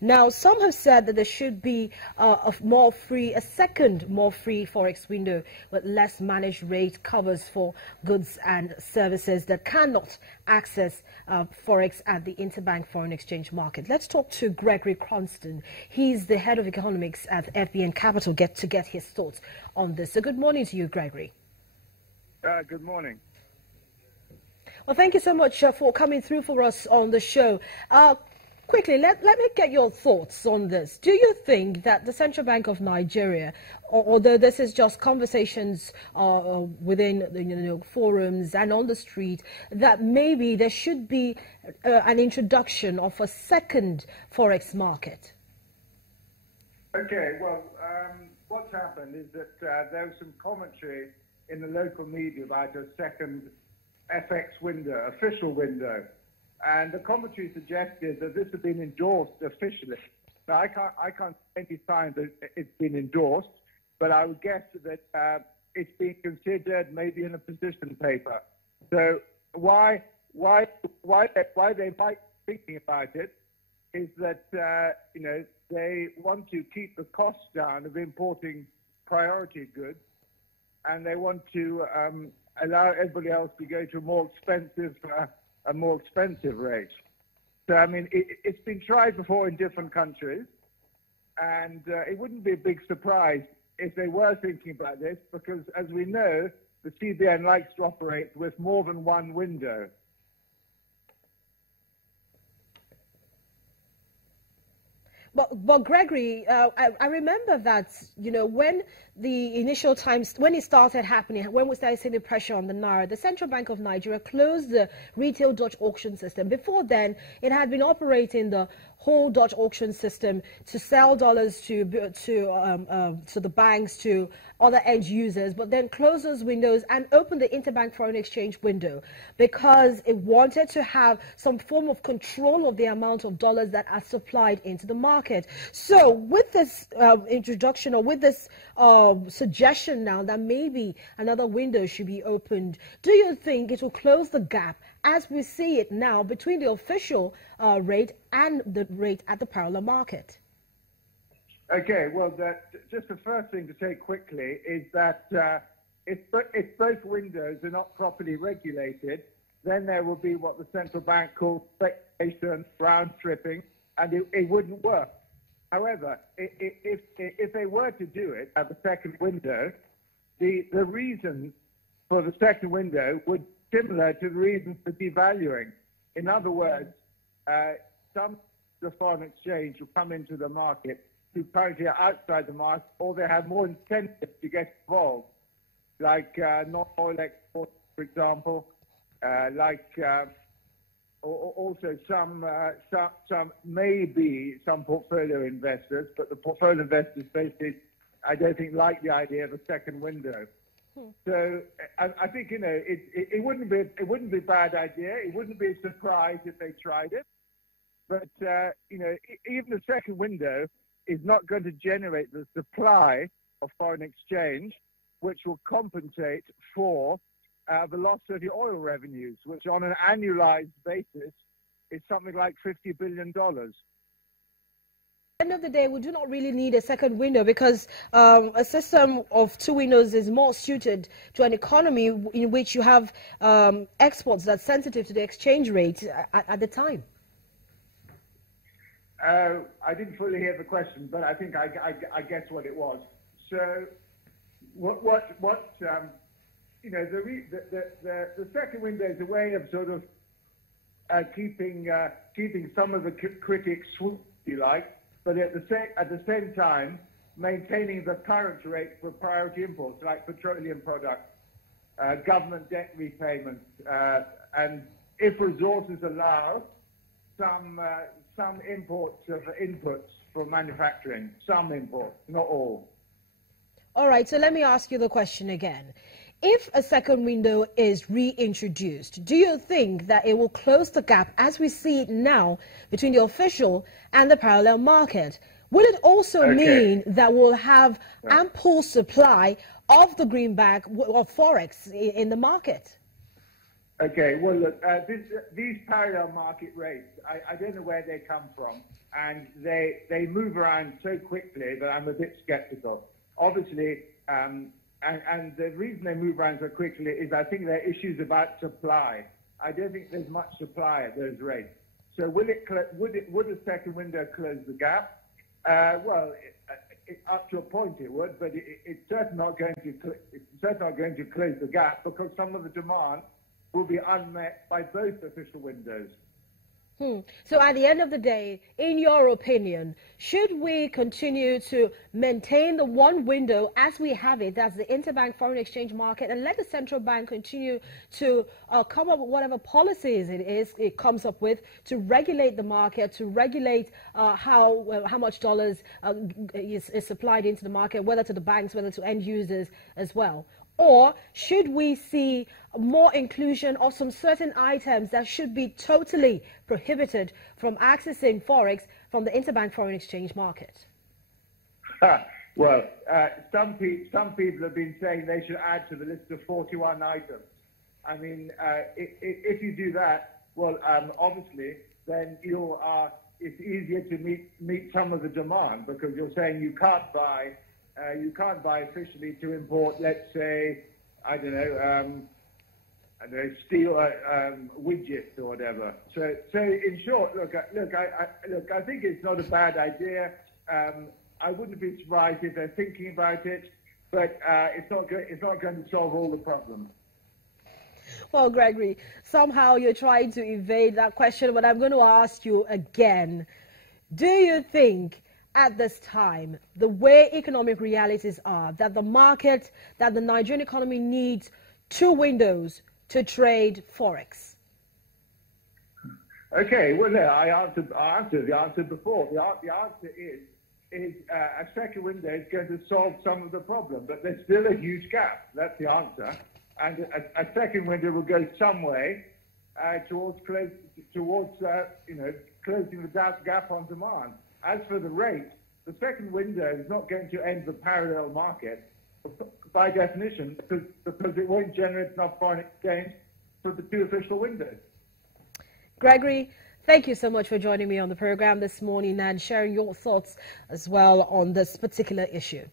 Now, some have said that there should be a second more free forex window with less managed rate covers for goods and services that cannot access forex at the interbank foreign exchange market. Let's talk to Gregory Kronsten. He's the head of economics at FBN Capital to get his thoughts on this. So good morning to you, Gregory. Good morning. Well, thank you so much for coming through for us on the show. Quickly, let me get your thoughts on this. Do you think that the Central Bank of Nigeria, although this is just conversations within forums and on the street, that maybe there should be an introduction of a second forex market? Okay, well, what's happened is that there was some commentary in the local media about a second FX window, official window. And the commentary suggested that this had been endorsed officially. Now, I can't see any sign that it's been endorsed, but I would guess that it's being considered maybe in a position paper. So why they might be thinking about it is that they want to keep the costs down of importing priority goods, and they want to allow everybody else to go to a more expensive rate. So, I mean, it's been tried before in different countries, and it wouldn't be a big surprise if they were thinking about this, because, as we know, the CBN likes to operate with more than one window. But Gregory, I remember that, when the initial times, when it started happening, when we started seeing the pressure on the Naira, the Central Bank of Nigeria closed the retail Dutch auction system. Before then, it had been operating the whole Dutch auction system to sell dollars to the banks, to other end users, but then closed those windows and opened the interbank foreign exchange window because it wanted to have some form of control of the amount of dollars that are supplied into the market. So with this introduction, or with this suggestion now that maybe another window should be opened, do you think it will close the gap as we see it now between the official rate and the rate at the parallel market? Okay, well, just the first thing to say quickly is that if both windows are not properly regulated, then there will be what the central bank calls speculation, round tripping, and it wouldn't work. However, if they were to do it at the second window, the reasons for the second window would be similar to the reasons for devaluing. In other words, some the foreign exchange will come into the market who currently are outside the market, or they have more incentive to get involved, like non-oil exports, for example, also some maybe some portfolio investors, but the portfolio investors basically, I don't think, like the idea of a second window. So I think it wouldn't be a bad idea. It wouldn't be a surprise if they tried it, but even the second window is not going to generate the supply of foreign exchange, which will compensate for the loss of the oil revenues, which on an annualized basis is something like $50 billion. At the end of the day, we do not really need a second window because a system of two windows is more suited to an economy in which you have exports that's sensitive to the exchange rate at the time. I didn't fully hear the question, but I think I guess what it was. So, the second window is a way of sort of keeping some of the critics swoop, if you like, but at the same time maintaining the current rate for priority imports like petroleum products, government debt repayments, and if resources allow, some imports of inputs for manufacturing. Some imports, not all. All right, so let me ask you the question again. If a second window is reintroduced, do you think that it will close the gap as we see it now between the official and the parallel market? Will it also mean that we'll have ample supply of the greenback or forex in the market? Okay, well, look, these parallel market rates, I don't know where they come from, and they move around so quickly that I'm a bit skeptical. Obviously, and the reason they move around so quickly is I think there are issues about supply. I don't think there's much supply at those rates. So would a second window close the gap? Well, up to a point it would, but it's certainly not going to close the gap because some of the demand will be unmet by both official windows. So at the end of the day, in your opinion, should we continue to maintain the one window as we have it, that's the interbank foreign exchange market, and let the central bank continue to come up with whatever policies it comes up with to regulate the market, to regulate how much dollars is supplied into the market, whether to the banks, whether to end users as well? Or should we see more inclusion of some certain items that should be totally prohibited from accessing Forex from the interbank foreign exchange market? Well, some people have been saying they should add to the list of 41 items. I mean, if you do that, well, obviously, then it's easier to meet some of the demand because you're saying you can't buy officially to import, let's say, I don't know, steel widgets or whatever. So in short, look, I think it's not a bad idea. I wouldn't be surprised if they're thinking about it, but it's not going to solve all the problems. Well, Gregory, somehow you're trying to evade that question, but I'm going to ask you again. Do you think at this time, the way economic realities are, that the market, that the Nigerian economy needs two windows to trade Forex? Okay, well, no, I answered the answer before. The answer is a second window is going to solve some of the problem, but there's still a huge gap. That's the answer. And a second window will go some way towards closing the gap on demand. As for the rate, the second window is not going to end the parallel market by definition because it won't generate enough foreign exchange for the two official windows. Gregory, thank you so much for joining me on the program this morning and sharing your thoughts as well on this particular issue.